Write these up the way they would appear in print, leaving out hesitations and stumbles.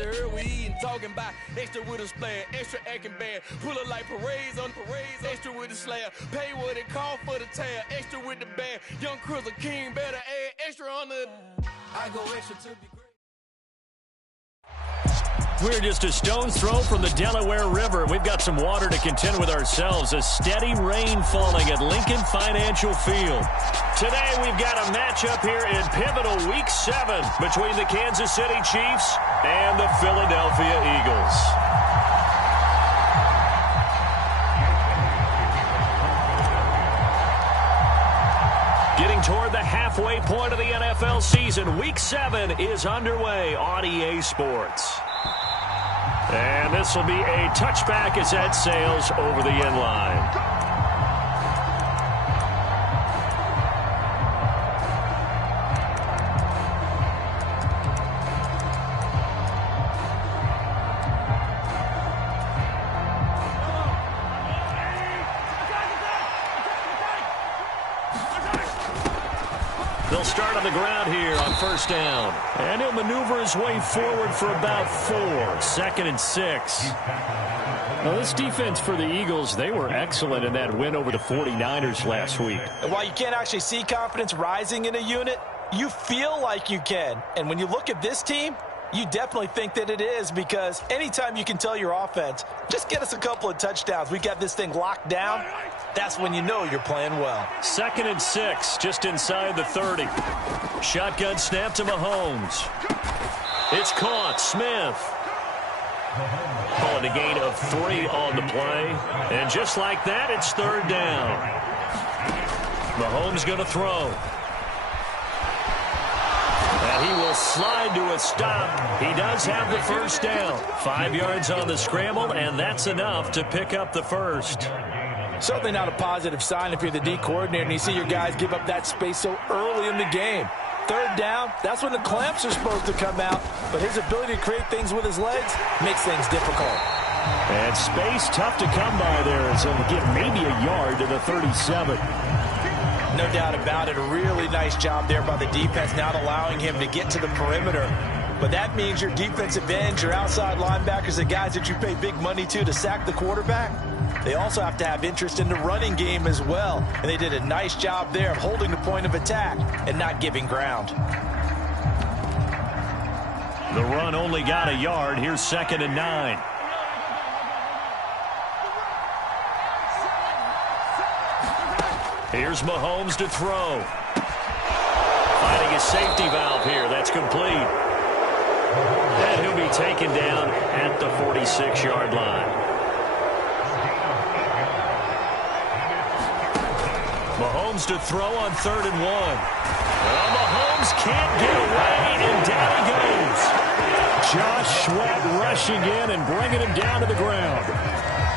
extra her we eatin', talking about extra with a splash, extra acting bad, pull it like parades on parades, extra with the slab, pay what it cost for the tab, extra with the bag, young Cruiser King better add extra on the. I go extra to be great. We're just a stone's throw from the Delaware River. We've got some water to contend with ourselves. A steady rain falling at Lincoln Financial Field. Today we've got a matchup here in pivotal Week 7 between the Kansas City Chiefs and the Philadelphia Eagles. Getting toward the halfway point of the NFL season, Week 7 is underway on EA Sports. And this will be a touchback as that sails over the end line. They'll start on the ground here on first down. And he'll maneuver his way forward for about 4. 2nd and 6. Now, this defense for the Eagles, they were excellent in that win over the 49ers last week. And while you can't actually see confidence rising in a unit, you feel like you can. And when you look at this team, you definitely think that it is, because anytime you can tell your offense, just get us a couple of touchdowns, we got this thing locked down, that's when you know you're playing well. 2nd and 6, just inside the 30. Shotgun snap to Mahomes. It's caught. Smith. Calling a gain of 3 on the play. And just like that, it's 3rd down. Mahomes going to throw. And he will slide to a stop. He does have the first down. 5 yards on the scramble, and that's enough to pick up the first. Certainly not a positive sign if you're the D coordinator and you see your guys give up that space so early in the game. 3rd down, that's when the clamps are supposed to come out, but his ability to create things with his legs makes things difficult. And space tough to come by there, as he'll get maybe a yard to the 37. No doubt about it. A really nice job there by the defense, not allowing him to get to the perimeter. But that means your defensive ends, your outside linebackers, the guys that you pay big money to sack the quarterback, they also have to have interest in the running game as well. And they did a nice job there of holding the point of attack and not giving ground. The run only got a yard. Here's 2nd and 9. Here's Mahomes to throw. Finding a safety valve here. That's complete. And he'll be taken down at the 46-yard line. Mahomes to throw on 3rd and 1. Well, Mahomes can't get away, and down he goes. Josh Sweat rushing in and bringing him down to the ground.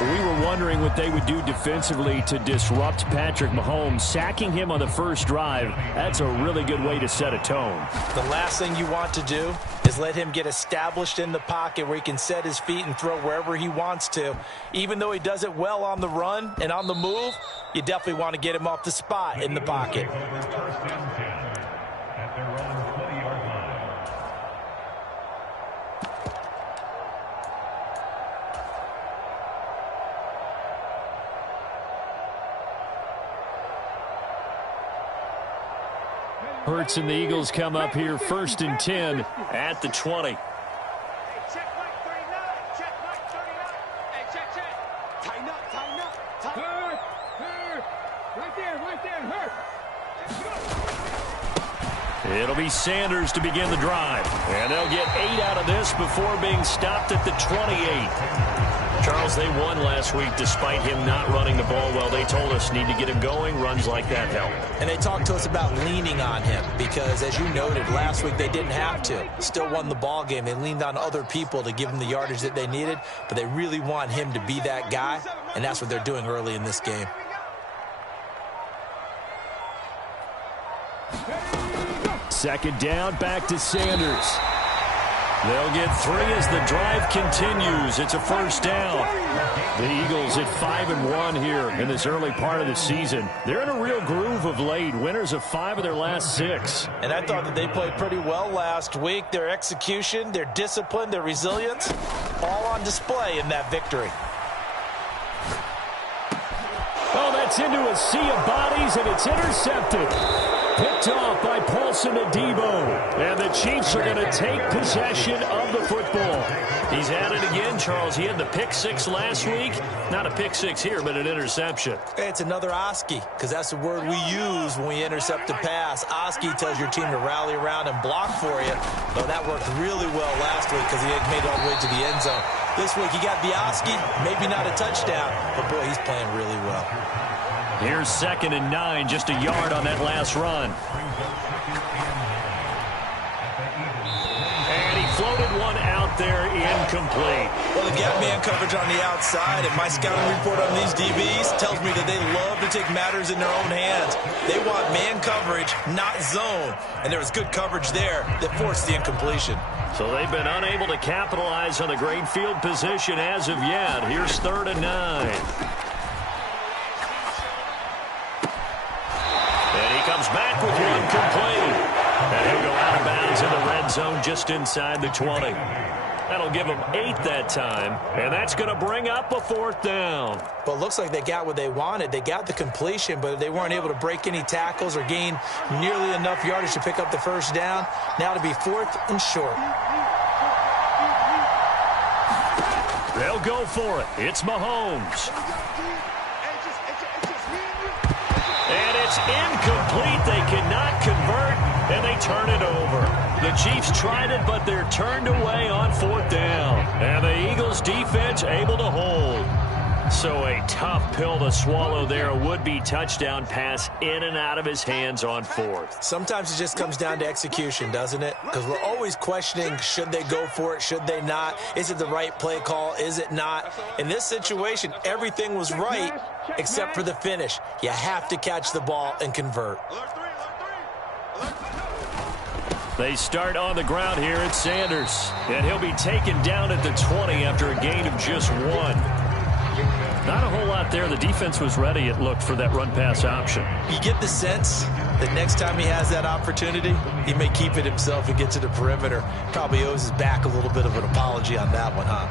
We were wondering what they would do defensively to disrupt Patrick Mahomes. Sacking him on the first drive, that's a really good way to set a tone. The last thing you want to do is let him get established in the pocket where he can set his feet and throw wherever he wants to. Even though he does it well on the run and on the move, you definitely want to get him off the spot in the pocket. Hurts and the Eagles come up here 1st and 10 at the 20. It'll be Sanders to begin the drive. And they'll get 8 out of this before being stopped at the 28. Charles, they won last week despite him not running the ball well. They told us need to get him going. Runs like that help. And they talked to us about leaning on him because, as you noted, last week they didn't have to. Still won the ball game. They leaned on other people to give them the yardage that they needed, but they really want him to be that guy, and that's what they're doing early in this game. Second down, back to Sanders. They'll get 3 as the drive continues. It's a first down. The Eagles at 5-1 here in this early part of the season. They're in a real groove of late. Winners of 5 of their last 6. And I thought that they played pretty well last week. Their execution, their discipline, their resilience, all on display in that victory. Oh, that's into a sea of bodies, and it's intercepted. Picked off by Paulson Adebo. And the Chiefs are going to take possession of the football. He's at it again, Charles. He had the pick 6 last week. Not a pick 6 here, but an interception. It's another Oski, because that's the word we use when we intercept a pass. Oski tells your team to rally around and block for you. Well, that worked really well last week because he had made it all the way to the end zone. This week he got the Oski, maybe not a touchdown, but boy, he's playing really well. Here's 2nd and 9, just a yard on that last run. And he floated one out there, incomplete. Well, the gap man coverage on the outside, and my scouting report on these DBs tells me that they love to take matters in their own hands. They want man coverage, not zone. And there was good coverage there that forced the incompletion. So they've been unable to capitalize on the great field position as of yet. Here's 3rd and 9. Comes back with one complete. And he'll go out of bounds in the red zone just inside the 20. That'll give them 8 that time. And that's going to bring up a 4th down. Well, it looks like they got what they wanted. They got the completion, but they weren't able to break any tackles or gain nearly enough yardage to pick up the first down. Now to be 4th and short. They'll go for it. It's Mahomes. And it's incomplete. They cannot convert, and they turn it over. The Chiefs tried it, but they're turned away on 4th down. And the Eagles defense able to hold. So a tough pill to swallow there. A would-be touchdown pass in and out of his hands on 4th. Sometimes it just comes down to execution, doesn't it? Because we're always questioning, should they go for it, should they not? Is it the right play call, is it not? In this situation, everything was right except for the finish. You have to catch the ball and convert. They start on the ground here at Sanders. And he'll be taken down at the 20 after a gain of just 1. Not a whole lot there. The defense was ready, it looked, for that run-pass option. You get the sense that next time he has that opportunity, he may keep it himself and get to the perimeter. Probably owes his back a little bit of an apology on that one, huh?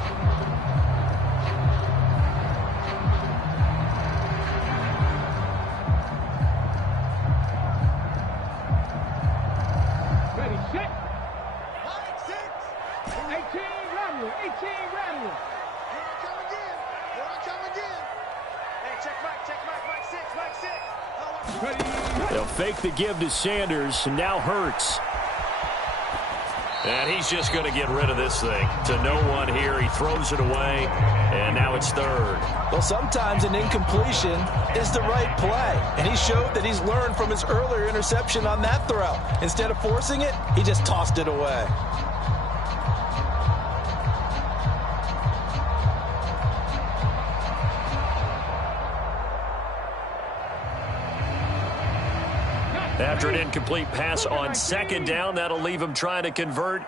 Ready, set. 18 Ramley, 18 Ramley. They'll fake the give to Sanders, and now Hurts. And he's just going to get rid of this thing. To no one here. He throws it away, and now it's 3rd. Well, sometimes an incompletion is the right play. And he showed that he's learned from his earlier interception on that throw. Instead of forcing it, he just tossed it away. After an incomplete pass on 2nd down, that'll leave him trying to convert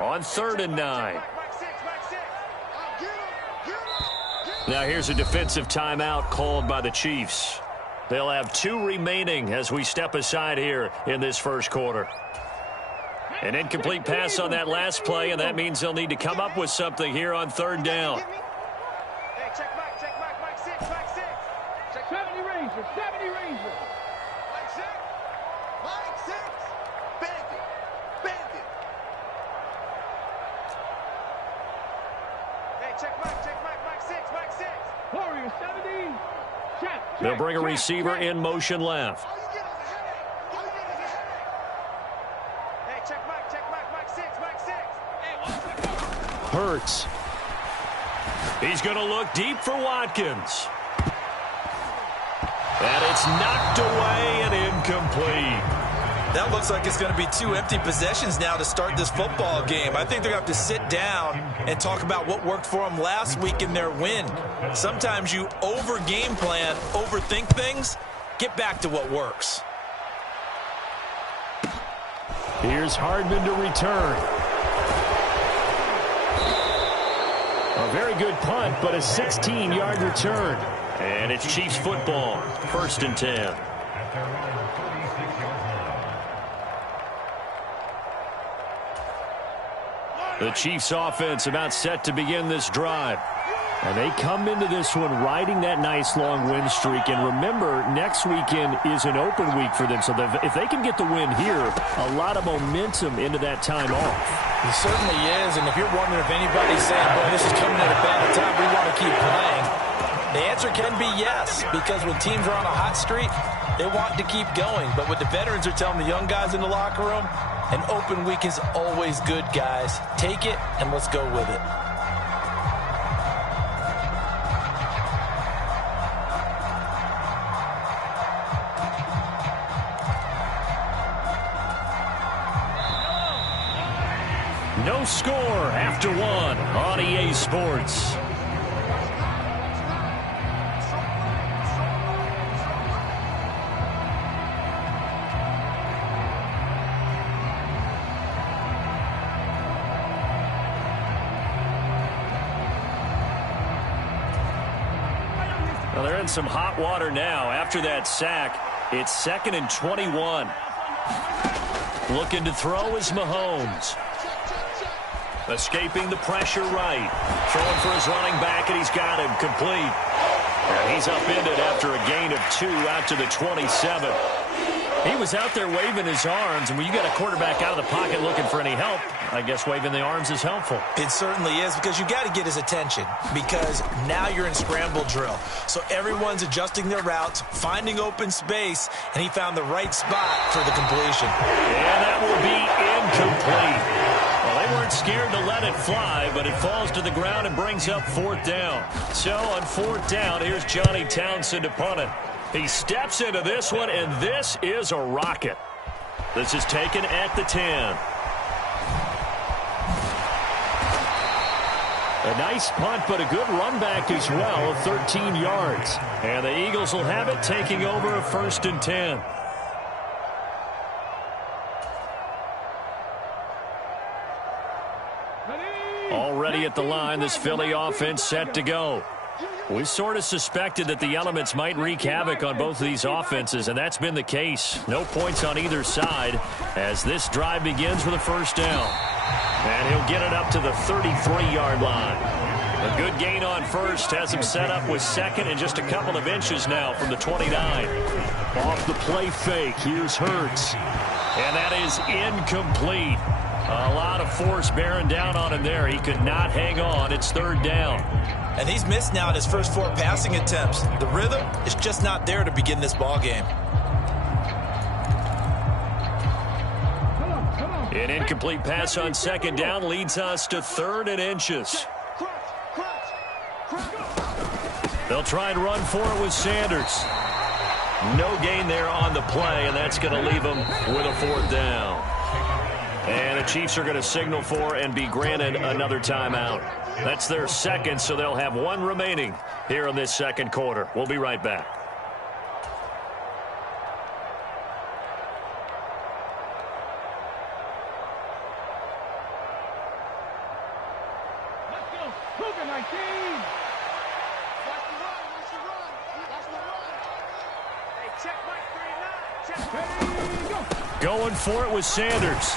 on 3rd and 9. Now here's a defensive timeout called by the Chiefs. They'll have 2 remaining as we step aside here in this first quarter. An incomplete pass on that last play, and that means they'll need to come up with something here on 3rd down. Hey, check Mike 6, Mike 6. Check 70 Ranger, 70 Ranger. Mike 6, Bandit. Hey, check Mike 6, Mike 6. Warrior 70. Check. They'll bring a receiver in motion left. Hey, check Mike 6, Mike 6. Hurts. He's going to look deep for Watkins. And it's knocked away and incomplete. That looks like it's going to be 2 empty possessions now to start this football game. I think they're going to have to sit down and talk about what worked for them last week in their win. Sometimes you over-game plan, overthink things. Get back to what works. Here's Hardman to return. A very good punt, but a 16-yard return. And it's Chiefs football, 1st and 10. The Chiefs offense about set to begin this drive. And they come into this one riding that nice long win streak. And remember, next weekend is an open week for them. So if they can get the win here, a lot of momentum into that time off. It certainly is. And if you're wondering if anybody's saying, boy, this is coming at a bad time, we want to keep playing, the answer can be yes. Because when teams are on a hot streak, they want to keep going. But what the veterans are telling the young guys in the locker room, an open week is always good, guys. Take it and let's go with it. No score after 1 on EA Sports. Well, they're in some hot water now. After that sack, it's 2nd and 21. Looking to throw is Mahomes. Escaping the pressure right. Throwing for his running back, and he's got him complete. And he's upended after a gain of 2 out to the 27. He was out there waving his arms, and when you got a quarterback out of the pocket looking for any help, I guess waving the arms is helpful. It certainly is, because you got to get his attention, because now you're in scramble drill. So everyone's adjusting their routes, finding open space, and he found the right spot for the completion. And that will be incomplete. Well, they weren't scared to let it fly, but it falls to the ground and brings up 4th down. So on 4th down, here's Johnny Townsend to punt it. He steps into this one, and this is a rocket. This is taken at the 10. A nice punt, but a good run back as well of 13 yards. And the Eagles will have it, taking over a 1st and 10. Already at the line, this Philly offense set to go. We sort of suspected that the elements might wreak havoc on both of these offenses, and that's been the case. No points on either side as this drive begins with a 1st down. And he'll get it up to the 33-yard line. A good gain on 1st has him set up with 2nd and just a couple of inches now from the 29. Off the play fake, here's Hurts. And that is incomplete. A lot of force bearing down on him there. He could not hang on. It's 3rd down. And he's missed now in his first 4 passing attempts. The rhythm is just not there to begin this ball game. An incomplete pass on 2nd down leads us to 3rd and inches. They'll try and run for it with Sanders. No gain there on the play, and that's going to leave them with a 4th down. And the Chiefs are going to signal for and be granted another timeout. That's their 2nd, so they'll have 1 remaining here in this 2nd quarter. We'll be right back. Let's go. Cougar 19. Watch the run. Watch the run. Watch the run. Hey, check Mike 39. Check Mike. Going for it with Sanders.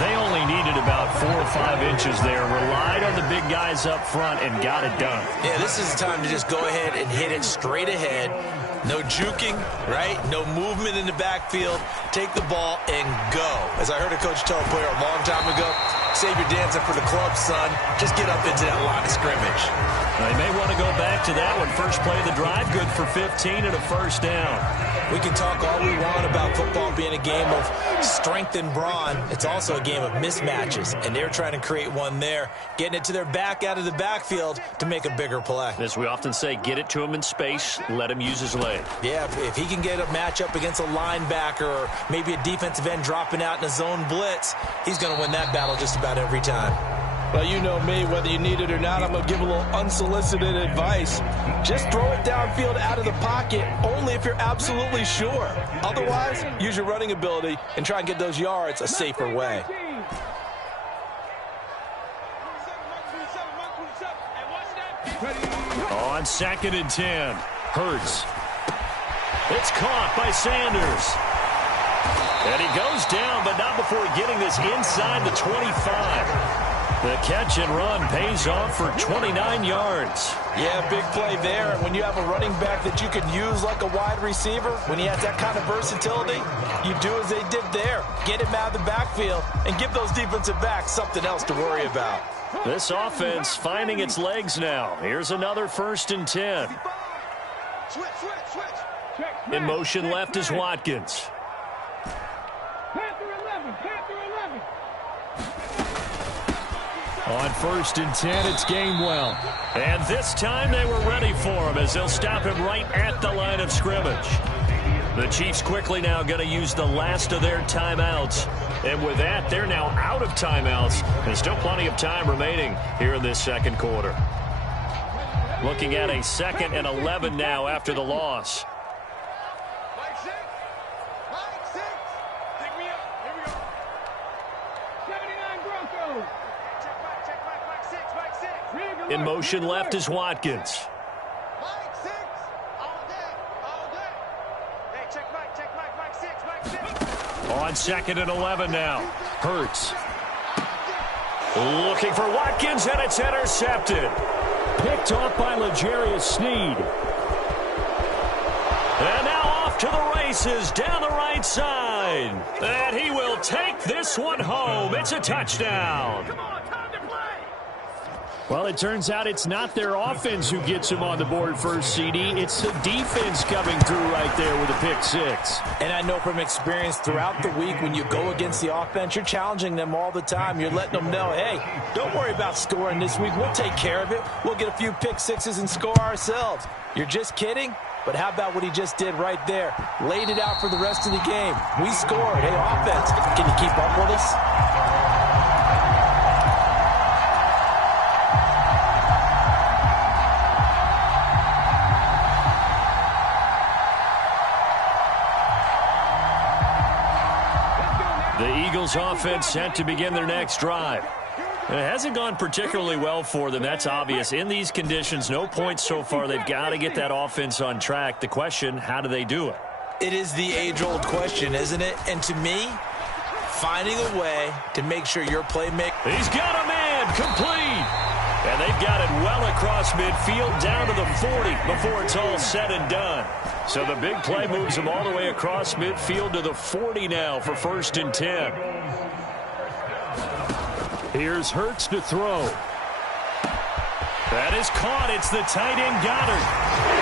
They only needed about 4 or 5 inches there. Relied on the big guys up front and got it done. Yeah, this is the time to just go ahead and hit it straight ahead. No juking, right? No movement in the backfield. Take the ball and go. As I heard a coach tell a player a long time ago, save your dancing for the club, son. Just get up into that line of scrimmage. They may want to go back to that one. First play of the drive, good for 15 and a 1st down. We can talk all we want about football being a game of strength and brawn. It's also a game of mismatches, and they're trying to create one there, getting it to their back out of the backfield to make a bigger play. As we often say, get it to him in space, let him use his leg. Yeah, if he can get a matchup against a linebacker or maybe a defensive end dropping out in a zone blitz, he's going to win that battle just about every time. Well, you know me, whether you need it or not, I'm going to give a little unsolicited advice. Just throw it downfield out of the pocket, only if you're absolutely sure. Otherwise, use your running ability and try and get those yards a safer way. On 2nd and 10, Hurts. It's caught by Sanders. And he goes down, but not before getting this inside the 25. The catch and run pays off for 29 yards. Yeah, big play there. And when you have a running back that you can use like a wide receiver, when he has that kind of versatility, you do as they did there. Get him out of the backfield and give those defensive backs something else to worry about. This offense finding its legs now. Here's another 1st and 10. In motion left is Watkins. On 1st and 10, it's Gainwell. And this time they were ready for him as they'll stop him right at the line of scrimmage. The Chiefs quickly now going to use the last of their timeouts. And with that, they're now out of timeouts. There's still plenty of time remaining here in this second quarter. Looking at a 2nd and 11 now after the loss. In motion left is Watkins. On 2nd and 11 now. Hurts. Looking for Watkins, and it's intercepted. Picked off by L'Jarius Sneed. And now off to the races down the right side. And he will take this one home. It's a touchdown. Well, it turns out it's not their offense who gets them on the board first, CD. It's the defense coming through right there with a pick 6. And I know from experience throughout the week when you go against the offense, you're challenging them all the time. You're letting them know, hey, don't worry about scoring this week. We'll take care of it. We'll get a few pick 6s and score ourselves. You're just kidding? But how about what he just did right there? Laid it out for the rest of the game. We scored. Hey, offense, can you keep up with us? The Eagles offense set to begin their next drive. It hasn't gone particularly well for them. That's obvious. In these conditions, no points so far. They've got to get that offense on track. The question, how do they do it? It is the age-old question, isn't it? And to me, finding a way to make sure your playmaker... He's got a man complete. And they've got it well across midfield down to the 40 before it's all said and done. So the big play moves them all the way across midfield to the 40 now for 1st and 10. Here's Hurts to throw. That is caught. It's the tight end Goddard.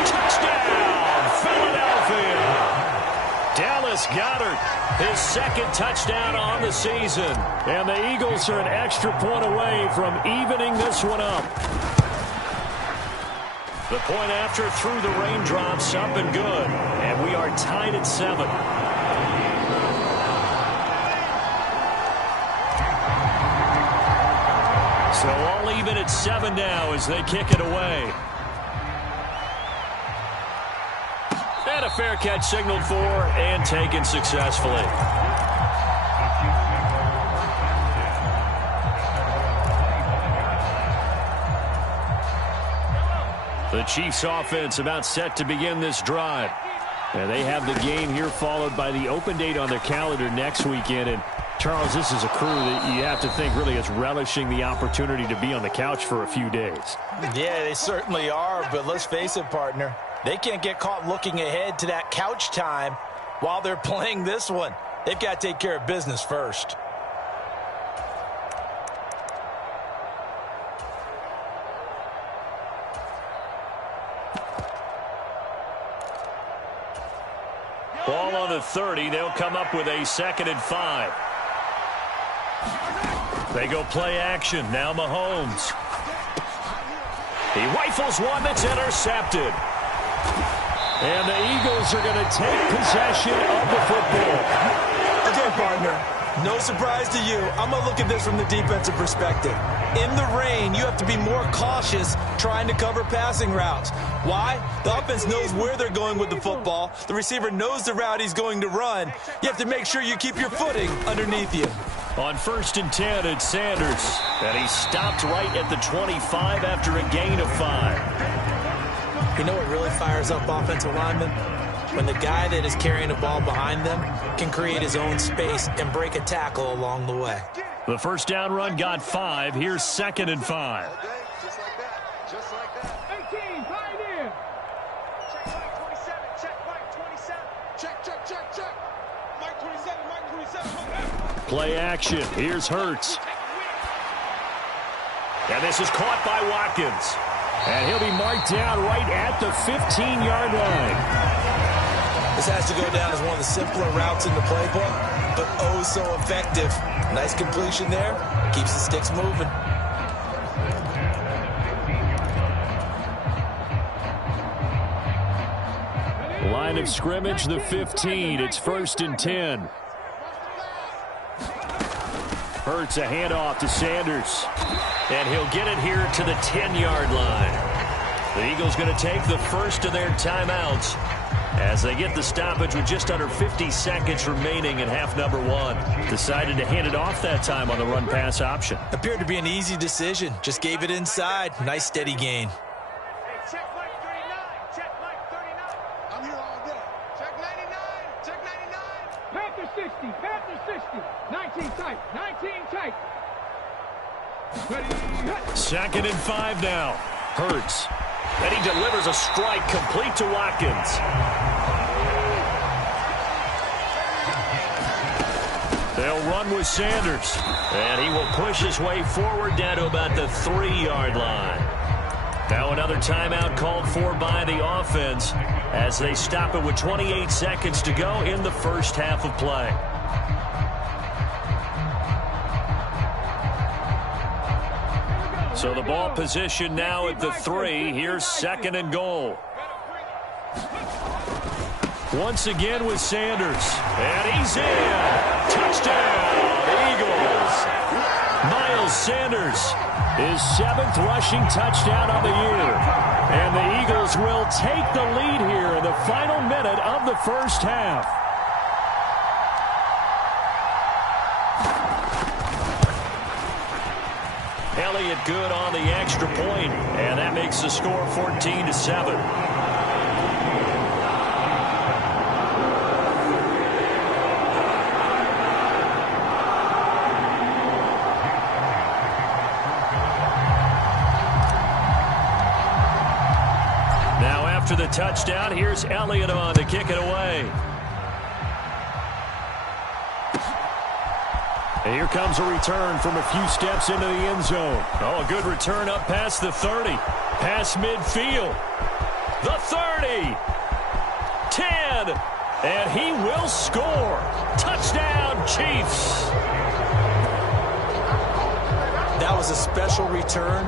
Touchdown, Philadelphia. Dallas Goddard, his 2nd touchdown on the season. And the Eagles are an extra point away from evening this one up. The point after through the raindrops, up and good. And we are tied at 7. So all even at 7 now as they kick it away. And a fair catch signaled for and taken successfully. The Chiefs offense about set to begin this drive. And they have the game here followed by the open date on their calendar next weekend. And Charles, this is a crew that you have to think really is relishing the opportunity to be on the couch for a few days. Yeah, they certainly are, but let's face it, partner. They can't get caught looking ahead to that couch time while they're playing this one. They've got to take care of business first. Ball on the 30. They'll come up with a 2nd and 5. They go play action. Now Mahomes. He rifles one that's intercepted. And the Eagles are going to take possession of the football. Okay, partner. No surprise to you. I'm going to look at this from the defensive perspective. In the rain, you have to be more cautious trying to cover passing routes. Why? The offense knows where they're going with the football. The receiver knows the route he's going to run. You have to make sure you keep your footing underneath you. On 1st and 10, it's Sanders. And he stopped right at the 25 after a gain of 5. You know what really fires up offensive linemen? When the guy that is carrying the ball behind them can create his own space and break a tackle along the way. The first down run got 5. Here's 2nd and 5. Just like that. Just like that. 18, Pioneer. Check Mike 27. Check Mike 27. Check. Mike 27. Mike 27. Play action. Here's Hurts. And this is caught by Watkins. And he'll be marked down right at the 15-yard line. This has to go down as one of the simpler routes in the playbook, but oh so effective. Nice completion there. Keeps the sticks moving. Line of scrimmage, the 15. It's 1st and 10. Hurts a handoff to Sanders. And he'll get it here to the 10-yard line. The Eagles going to take the first of their timeouts as they get the stoppage with just under 50 seconds remaining in half number 1. Decided to hand it off that time on the run-pass option. Appeared to be an easy decision. Just gave it inside. Nice steady gain. Hey, check Mike 39. Check Mike 39. I'm here all day. Check 99. Check 99. Panther 60. Panther 60. 19 tight. 19 tight. Ready. 2nd and 5 now. Hurts. And he delivers a strike complete to Watkins. They'll run with Sanders. And he will push his way forward down to about the 3-yard line. Now another timeout called for by the offense as they stop it with 28 seconds to go in the first half of play. So the ball position now at the 3. Here's 2nd and goal. Once again with Sanders. And he's in. Touchdown, Eagles. Miles Sanders, his 7th rushing touchdown of the year. And the Eagles will take the lead here in the final minute of the first half. Elliott good on the extra point, and that makes the score 14-7. Now after the touchdown, here's Elliott on to kick it away. And here comes a return from a few steps into the end zone. Oh, a good return up past the 30. Past midfield. The 30. 10. And he will score. Touchdown, Chiefs. That was a special return,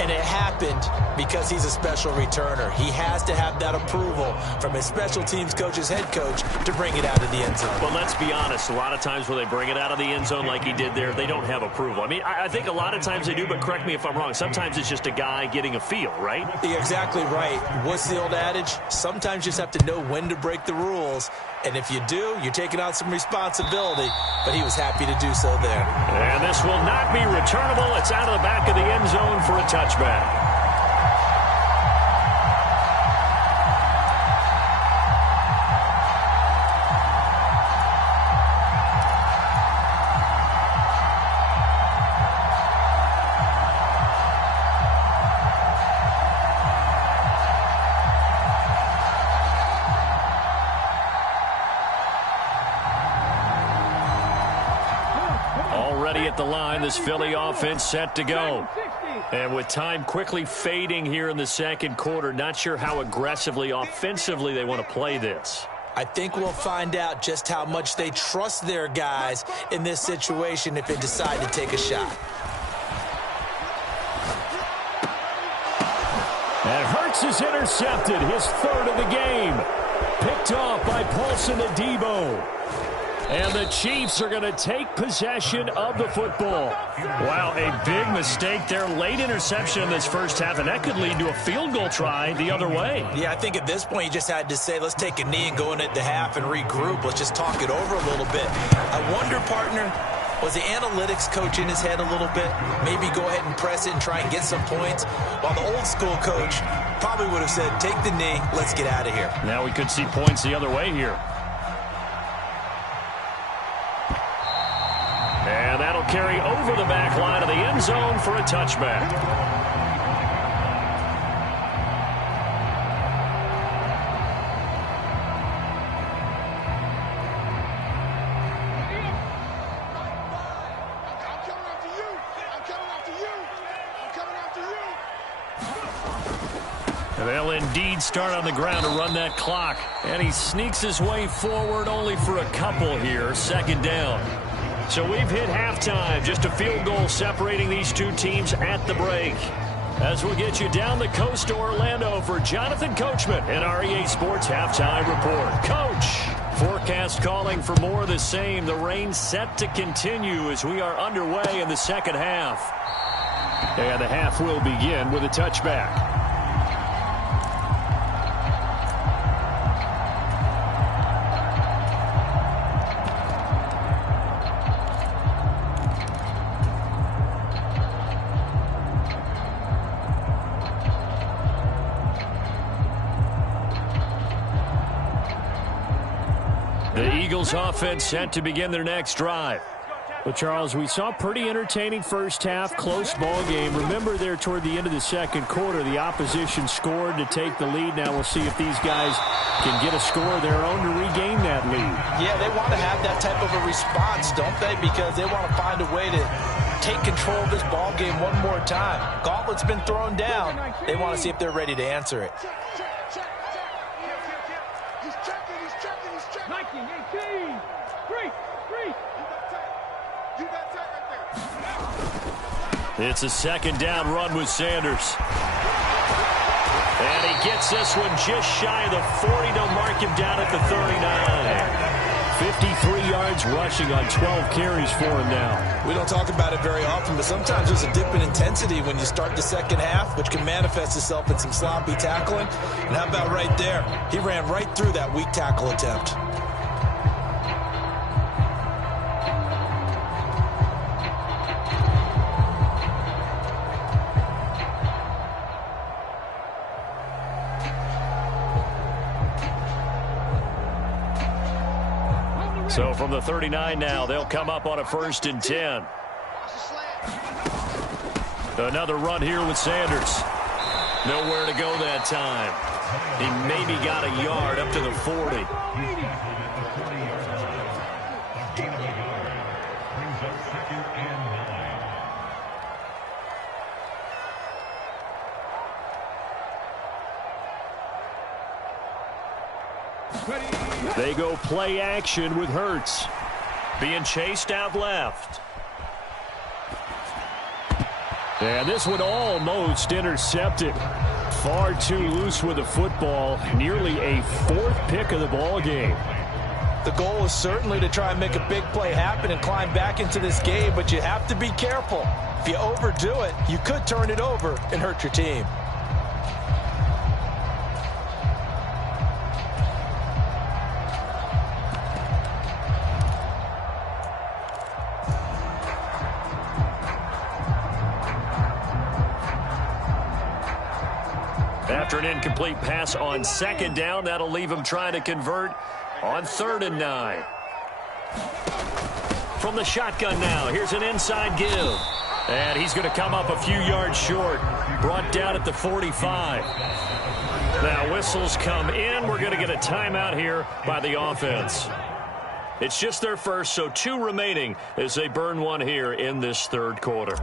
and it happened because he's a special returner. He has to have that approval from his special teams coach's head coach to bring it out of the end zone. Well, let's be honest. A lot of times when they bring it out of the end zone like he did there, they don't have approval. I mean, I think a lot of times they do, but correct me if I'm wrong. Sometimes it's just a guy getting a feel, right? You're exactly right. What's the old adage? Sometimes you just have to know when to break the rules. And if you do, you're taking on some responsibility. But he was happy to do so there. And this will not be returnable. It's out of the back of the end zone for a touchback. At the line, this Philly offense set to go. And with time quickly fading here in the second quarter, not sure how aggressively, offensively they want to play this. I think we'll find out just how much they trust their guys in this situation if they decide to take a shot. And Hurts is intercepted, his 3rd of the game. Picked off by Paulson Adebo. And the Chiefs are going to take possession of the football. Wow, a big mistake there. Late interception in this first half, and that could lead to a field goal try the other way. Yeah, I think at this point you just had to say, let's take a knee and go in at the half and regroup. Let's just talk it over a little bit. I wonder, partner, Was the analytics coach in his head a little bit? Maybe go ahead and press it and try and get some points. While the old school coach probably would have said, take the knee, let's get out of here. Now we could see points the other way here. And that'll carry over the back line of the end zone for a touchback. They'll indeed start on the ground to run that clock. And he sneaks his way forward only for a couple here. Second down. So we've hit halftime. Just a field goal separating these two teams at the break. As we'll get you down the coast to Orlando for Jonathan Coachman in our EA Sports Halftime Report. Coach, forecast calling for more of the same. The rain set to continue as we are underway in the second half. And the half will begin with a touchback. The Eagles offense set to begin their next drive. Well, Charles, we saw pretty entertaining first half, close ball game. Remember there toward the end of the second quarter, the opposition scored to take the lead. Now we'll see if these guys can get a score of their own to regain that lead. Yeah, they want to have that type of a response, don't they? Because they want to find a way to take control of this ball game one more time. Gauntlet's been thrown down. They want to see if they're ready to answer it. It's a second down run with Sanders. And he gets this one just shy of the 40. They'll mark him down at the 39. 53 yards rushing on 12 carries for him now. We don't talk about it very often, but sometimes there's a dip in intensity when you start the second half, which can manifest itself in some sloppy tackling. And how about right there? He ran right through that weak tackle attempt. So from the 39 now, they'll come up on a 1st and 10. Another run here with Sanders. Nowhere to go that time. He maybe got a yard up to the 40. They go play action with Hurts. Being chased out left. And this one almost intercepted. Far too loose with the football. Nearly a 4th pick of the ball game. The goal is certainly to try and make a big play happen and climb back into this game, but you have to be careful. If you overdo it, you could turn it over and hurt your team. After an incomplete pass on second down, that'll leave him trying to convert on 3rd and 9. From the shotgun now, here's an inside give. And he's going to come up a few yards short. Brought down at the 45. Now whistles come in. We're going to get a timeout here by the offense. It's just their first, so 2 remaining as they burn one here in this 3rd quarter.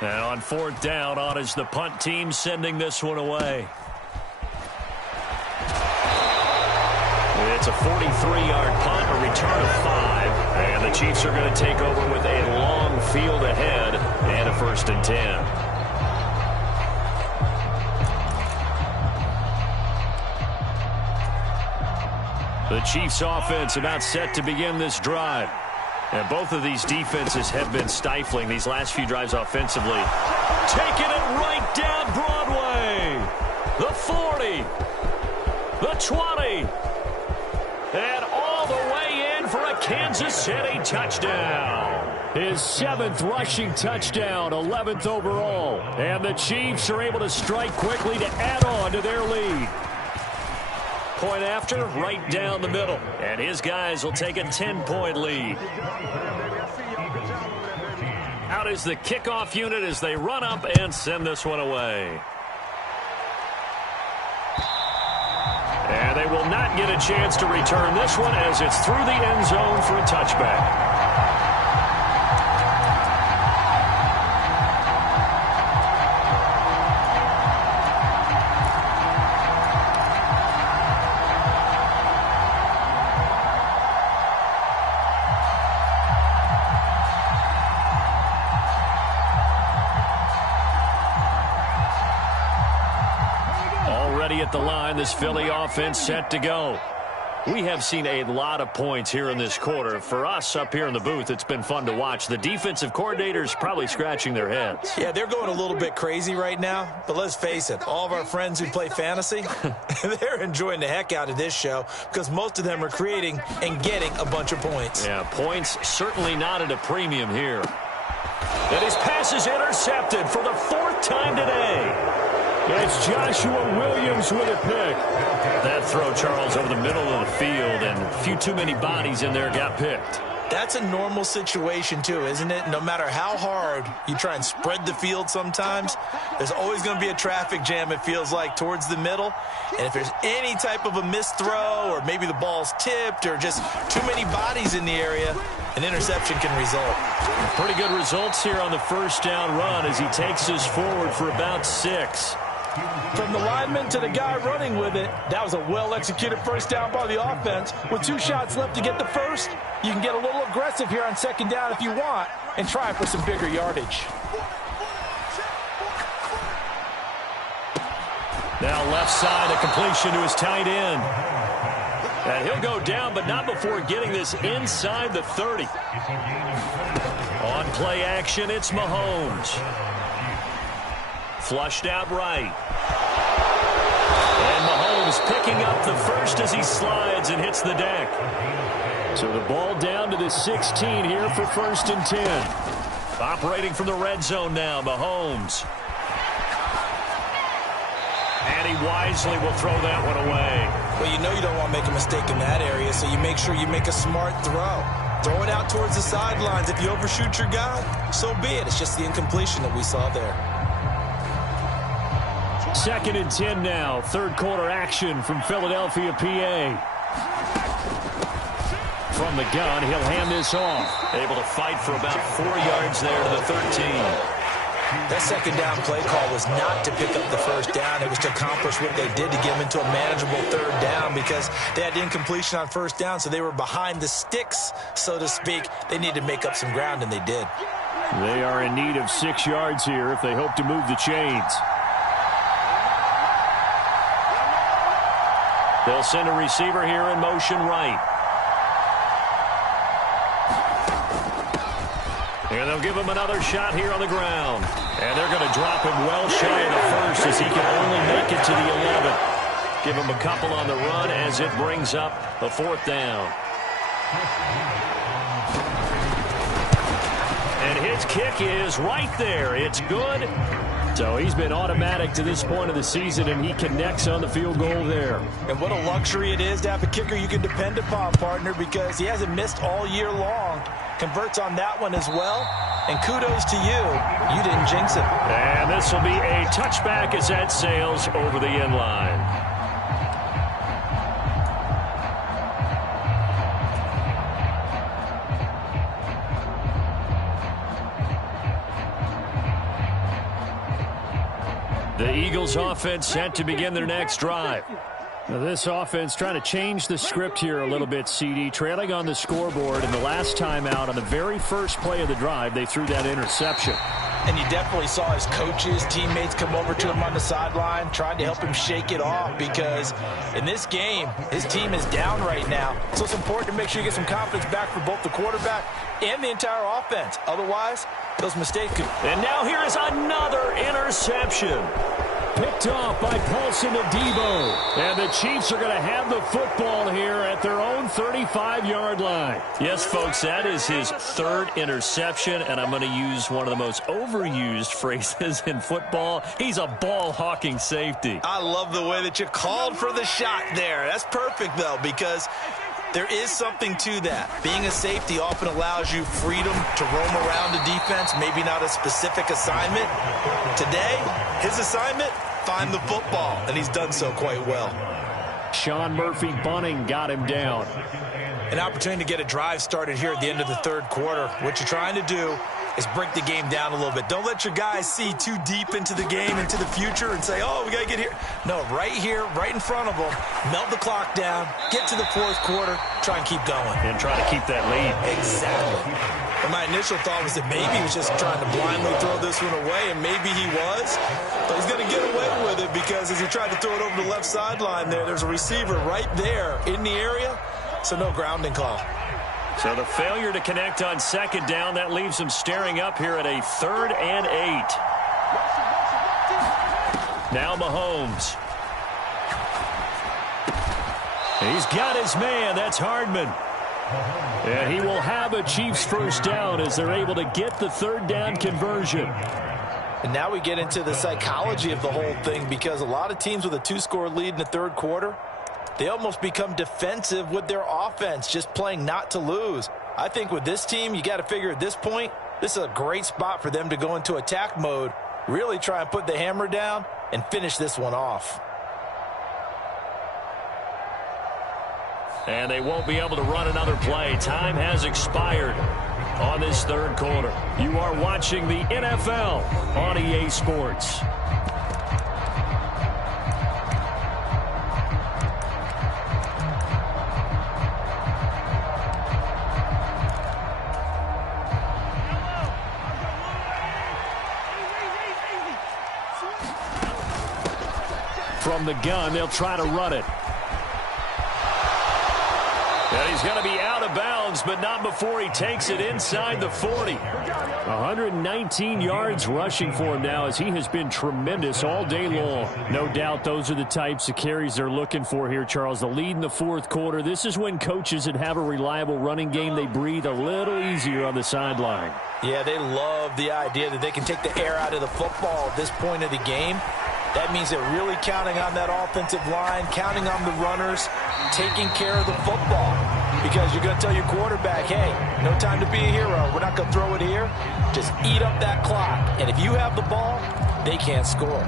And on 4th down, on is the punt team sending this one away. It's a 43-yard punt, a return of 5. And the Chiefs are going to take over with a long field ahead and a 1st and 10. The Chiefs offense about set to begin this drive. And both of these defenses have been stifling these last few drives offensively. Taking it right down Broadway. The 40. The 20. And on Kansas City touchdown. His 7th rushing touchdown, 11th overall. And the Chiefs are able to strike quickly to add on to their lead. Point after, right down the middle. And his guys will take a 10-point lead. Out is the kickoff unit as they run up and send this one away. And they will not get a chance to return this one as it's through the end zone for a touchback. At the line, this Philly offense set to go. We have seen a lot of points here in this quarter. For us up here in the booth, it's been fun to watch. The defensive coordinators probably scratching their heads. Yeah, they're going a little bit crazy right now. But let's face it, all of our friends who play fantasy, they're enjoying the heck out of this show because most of them are creating and getting a bunch of points. Yeah, points certainly not at a premium here. And his pass is intercepted for the 4th time today. It's Joshua Williams with a pick. That throw, Charles, over the middle of the field, and a few too many bodies in there got picked. That's a normal situation, too, isn't it? No matter how hard you try and spread the field sometimes, there's always going to be a traffic jam, it feels like, towards the middle. And if there's any type of a missed throw or maybe the ball's tipped or just too many bodies in the area, an interception can result. Pretty good results here on the first down run as he takes us forward for about 6. From the lineman to the guy running with it, that was a well-executed first down by the offense. With 2 shots left to get the first, you can get a little aggressive here on second down if you want and try for some bigger yardage. Now left side, a completion to his tight end. And he'll go down, but not before getting this inside the 30. On play action, it's Mahomes. Flushed out right. And Mahomes picking up the first as he slides and hits the deck. So the ball down to the 16 here for 1st and 10. Operating from the red zone now, Mahomes. And he wisely will throw that one away. Well, you know you don't want to make a mistake in that area, so you make sure you make a smart throw. Throw it out towards the sidelines. If you overshoot your guy, so be it. It's just the incompletion that we saw there. 2nd and 10 now. 3rd quarter action from Philadelphia, PA. From the gun, he'll hand this off. Able to fight for about 4 yards there to the 13. That second down play call was not to pick up the first down. It was to accomplish what they did to get them into a manageable 3rd down because they had incompletion on 1st down, so they were behind the sticks, so to speak. They needed to make up some ground, and they did. They are in need of 6 yards here if they hope to move the chains. They'll send a receiver here in motion right. And they'll give him another shot here on the ground. And they're going to drop him well shy of the first as he can only make it to the 11. Give him a couple on the run as it brings up a 4th down. And his kick is right there. It's good. So he's been automatic to this point of the season, and he connects on the field goal there. And what a luxury it is to have a kicker you can depend upon, partner, because he hasn't missed all year long. Converts on that one as well. And kudos to you. You didn't jinx it. And this will be a touchback as that sails over the end line. The Eagles offense set to begin their next drive. Now this offense trying to change the script here a little bit, CD. Trailing on the scoreboard, and the last time out on the very first play of the drive, they threw that interception. And you definitely saw his coaches, teammates come over to him on the sideline, trying to help him shake it off because in this game, his team is down right now. So it's important to make sure you get some confidence back for both the quarterback and the entire offense. Otherwise, those mistakes could... And now here is another interception. picked off by Paulson to Debo. And the Chiefs are going to have the football here at their own 35-yard line. Yes, folks, that is his third interception, and I'm going to use one of the most overused phrases in football. He's a ball-hawking safety. I love the way that you called for the shot there. That's perfect, though, because there is something to that. Being a safety often allows you freedom to roam around the defense, maybe not a specific assignment. Today, his assignment, find the football, and he's done so quite well. Sean Murphy-Bunting got him down. An opportunity to get a drive started here at the end of the third quarter. What you're trying to do is break the game down a little bit. Don't let your guys see too deep into the game, into the future, and say, oh, we got to get here. No, right here, right in front of them, melt the clock down, get to the fourth quarter, try and keep going. And try to keep that lead. Exactly. And my initial thought was that maybe he was just trying to blindly throw this one away, and maybe he was. But he's going to get away with it because as he tried to throw it over the left sideline there's a receiver right there in the area, so no grounding call. So the failure to connect on second down, that leaves him staring up here at a 3rd and 8. Now Mahomes. He's got his man. That's Hardman. And he will have a Chiefs first down as they're able to get the 3rd down conversion. And now we get into the psychology of the whole thing, because a lot of teams with a 2-score lead in the third quarter, they almost become defensive with their offense, just playing not to lose. I think with this team, you got to figure at this point, this is a great spot for them to go into attack mode, really try and put the hammer down and finish this one off. And they won't be able to run another play. Time has expired on this third quarter. You are watching the NFL on EA Sports. From the gun, they'll try to run it. And he's going to be out of bounds, but not before he takes it inside the 40. 119 yards rushing for him now, as he has been tremendous all day long. No doubt those are the types of carries they're looking for here, Charles. The lead in the fourth quarter. This is when coaches that have a reliable running game, they breathe a little easier on the sideline. Yeah, they love the idea that they can take the air out of the football at this point of the game. That means they're really counting on that offensive line, counting on the runners, taking care of the football. Because you're going to tell your quarterback, hey, no time to be a hero. We're not going to throw it here. Just eat up that clock. And if you have the ball, they can't score.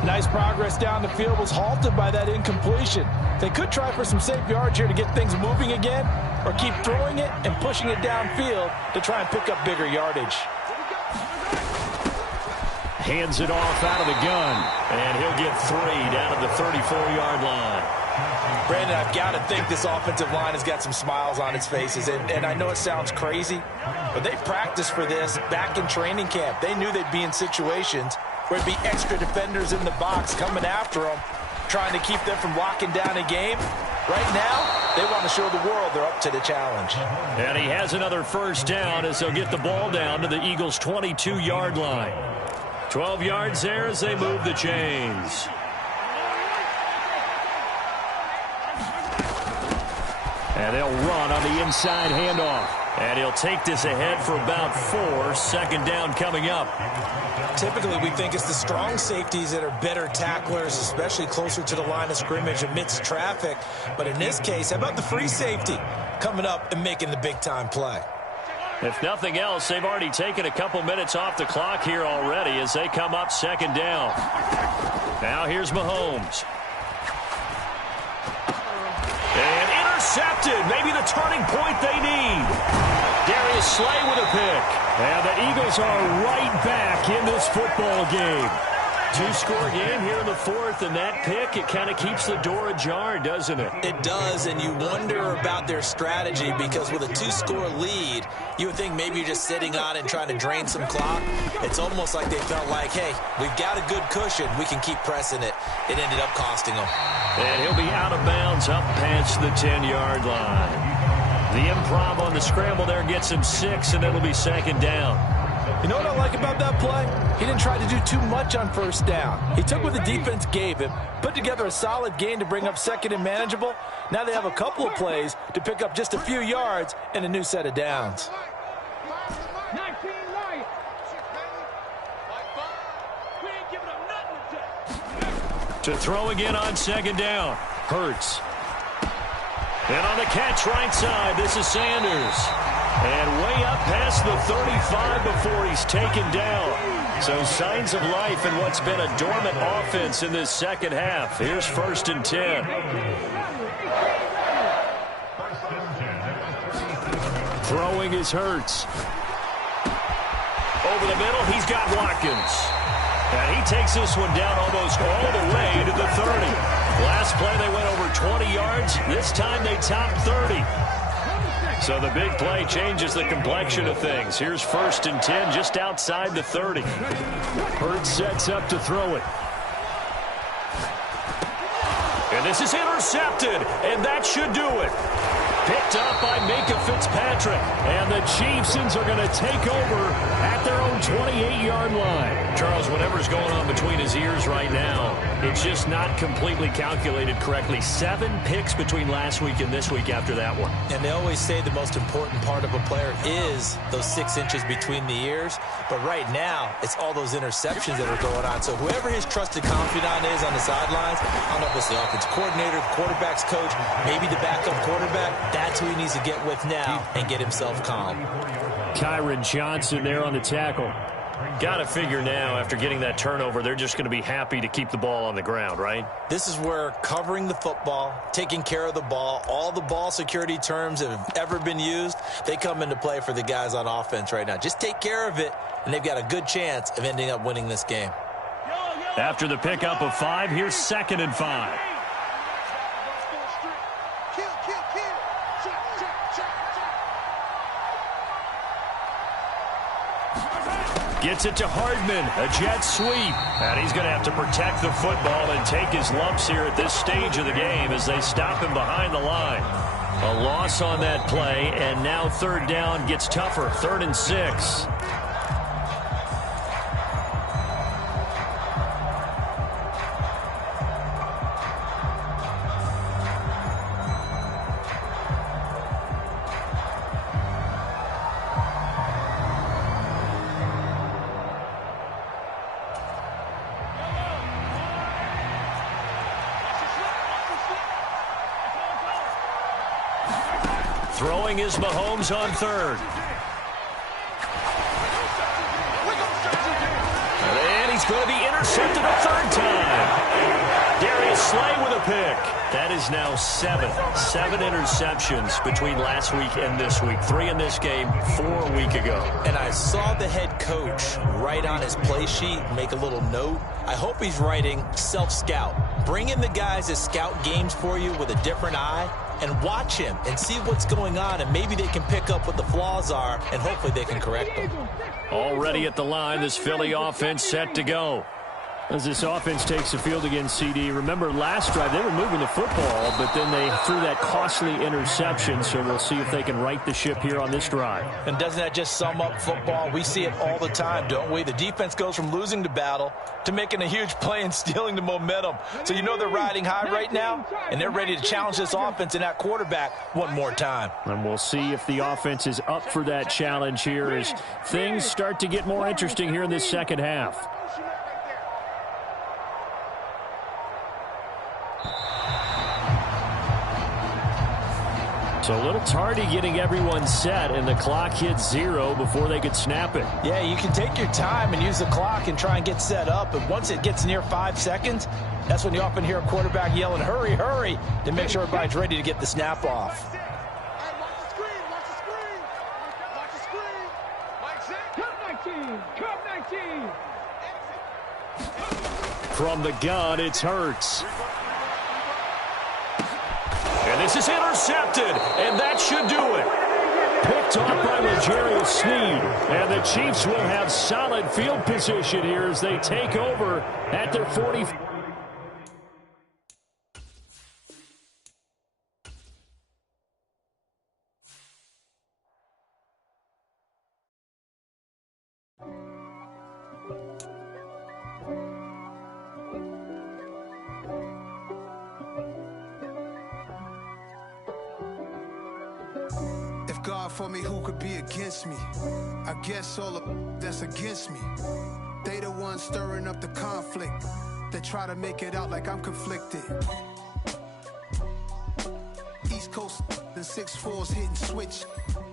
Nice progress down the field was halted by that incompletion. They could try for some safe yards here to get things moving again, or keep throwing it and pushing it downfield to try and pick up bigger yardage. Hands it off out of the gun, and he'll get 3 down at the 34-yard line. Brandon, I've got to think this offensive line has got some smiles on its faces, and I know it sounds crazy, but they practiced for this back in training camp. They knew they'd be in situations where there'd be extra defenders in the box coming after them, trying to keep them from locking down a game. Right now, they want to show the world they're up to the challenge. And he has another first down as they'll get the ball down to the Eagles' 22-yard line. 12 yards there as they move the chains. And they'll run on the inside handoff. And he'll take this ahead for about 4. Second down coming up. Typically, we think it's the strong safeties that are better tacklers, especially closer to the line of scrimmage amidst traffic. But in this case, how about the free safety coming up and making the big-time play? If nothing else, they've already taken a couple minutes off the clock here already as they come up second down. Now here's Mahomes. And intercepted. Maybe the turning point they need. Darius Slay with a pick. And the Eagles are right back in this football game. 2-score game here in the fourth, and that pick, it kind of keeps the door ajar, doesn't it? It does, and you wonder about their strategy, because with a 2-score lead, you would think maybe you're just sitting on it and trying to drain some clock. It's almost like they felt like, hey, we've got a good cushion. We can keep pressing it. It ended up costing them. And he'll be out of bounds up past the 10-yard line. The improv on the scramble there gets him 6, and it'll be second down. You know what I like about that play? He didn't try to do too much on first down. He took what the defense gave him, put together a solid gain to bring up second and manageable. Now they have a couple of plays to pick up just a few yards and a new set of downs. 19 light. To throw again on second down. Hurts. And on the catch right side, this is Sanders. And way up past the 35 before he's taken down. So signs of life in what's been a dormant offense in this second half. Here's 1st and 10. Throwing is Hurts. Over the middle, he's got Watkins. And he takes this one down almost all the way to the 30. Last play, they went over 20 yards. This time, they topped 30. So the big play changes the complexion of things. Here's 1st and 10 just outside the 30. Hurts sets up to throw it. And this is intercepted, and that should do it. Picked up by Minka Fitzpatrick. And the Chiefs are going to take over at their own 28-yard line. Charles, whatever's going on between his ears right now, it's just not completely calculated correctly. 7 picks between last week and this week after that one. And they always say the most important part of a player is those 6 inches between the ears. But right now, it's all those interceptions that are going on. So whoever his trusted confidant is on the sidelines, I don't know if it's the offensive coordinator, the quarterback's coach, maybe the backup quarterback, that's who he needs to get with now and get himself calm. Kyron Johnson there on the tackle. Got to figure now, after getting that turnover, they're just going to be happy to keep the ball on the ground, right? This is where covering the football, taking care of the ball, all the ball security terms that have ever been used, they come into play for the guys on offense right now. Just take care of it, and they've got a good chance of ending up winning this game. After the pickup of 5, here's 2nd and 5. Gets it to Hardman, a jet sweep. And he's going to have to protect the football and take his lumps here at this stage of the game as they stop him behind the line. A loss on that play, and now 3rd down gets tougher, 3rd and 6. Throwing is Mahomes on 3rd. And he's going to be intercepted a 3rd time. Darius Slay with a pick. That is now 7 interceptions between last week and this week. 3 in this game, 4 a week ago. And I saw the head coach write on his play sheet, make a little note. I hope he's writing self-scout. Bring in the guys that scout games for you with a different eye and watch him and see what's going on, and maybe they can pick up what the flaws are, and hopefully they can correct them. Already at the line, this Philly offense set to go. As this offense takes the field against CD, remember last drive they were moving the football, but then they threw that costly interception, so we'll see if they can right the ship here on this drive. And doesn't that just sum up football? We see it all the time, don't we? The defense goes from losing the battle to making a huge play and stealing the momentum. So you know they're riding high right now, and they're ready to challenge this offense and that quarterback one more time. And we'll see if the offense is up for that challenge here as things start to get more interesting here in this second half. So a little tardy getting everyone set, and the clock hits 0 before they could snap it. Yeah, you can take your time and use the clock and try and get set up, but once it gets near 5 seconds, that's when you often hear a quarterback yelling, hurry, hurry, to make sure everybody's ready to get the snap off. From the gun, it's Hurts. And this is intercepted, and that should do it. Picked off by L'Jarius Sneed, and the Chiefs will have solid field position here as they take over at their 40. for me, who could be against me? I guess all of that's against me. They the ones stirring up the conflict. They try to make it out like I'm conflicted. East Coast, the 6'4's hitting switch.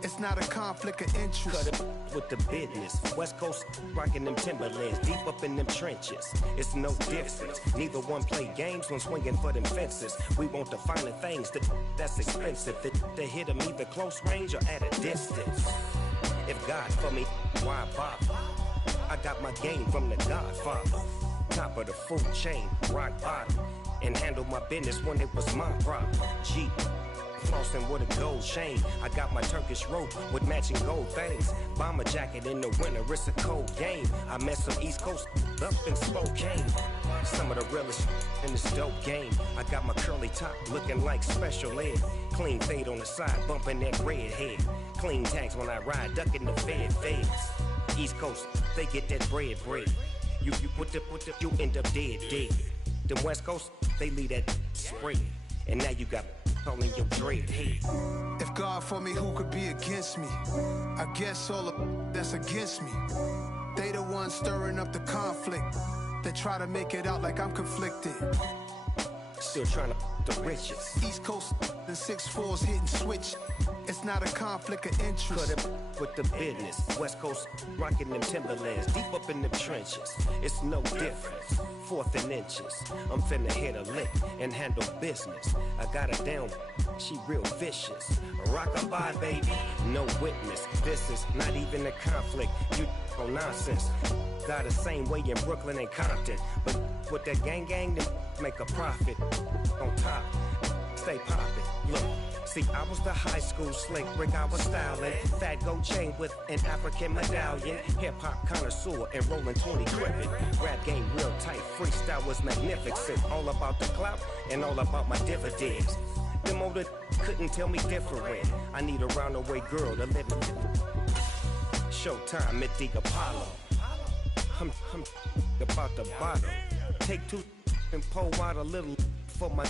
It's not a conflict of interest. Cut it with the business. West Coast rocking them Timberlands, deep up in them trenches. It's no difference. Neither one play games when swinging for them fences. We want the finer things that's expensive. They hit them either close range or at a distance. If God for me, why bother? I got my game from the Godfather. Top of the food chain, rock bottom. And handle my business when it was my problem. G. Flossing with a gold chain. I got my Turkish rope with matching gold things. Bomber jacket in the winter, it's a cold game. I met some East Coast up in Spokane. Some of the realest in this dope game. I got my curly top looking like special ed. Clean fade on the side, bumping that red head. Clean tags when I ride, ducking the feds. East Coast, they get that bread. You put the, you end up dead. Them West Coast, they leave that spread. And now you got calling your dread head. If God for me, who could be against me? I guess all of that's against me. They the ones stirring up the conflict. They try to make it out like I'm conflicted. Still trying to the riches. East Coast, the 6'4's hitting switch. It's not a conflict of interest. Cut it with the business. West Coast rocking them Timberlands, deep up in them trenches. It's no difference. 4th and inches. I'm finna hit a lick and handle business. I got her down, she real vicious. Rock-a-bye, baby, no witness. This is not even a conflict. You on nonsense. Got the same way in Brooklyn and Compton. But with that gang, then make a profit. On top, stay poppin'. Look. See, I was the high school slick brick, I was styling. Fat gold chain with an African medallion. Hip-hop connoisseur and rolling 20 crippin'. Rap game real tight, freestyle was magnificent. All about the clout and all about my dividends. Them older couldn't tell me different. I need a roundaway girl to live in. Showtime at the Apollo. I'm about the bottle. Take 2 and pour out a little for my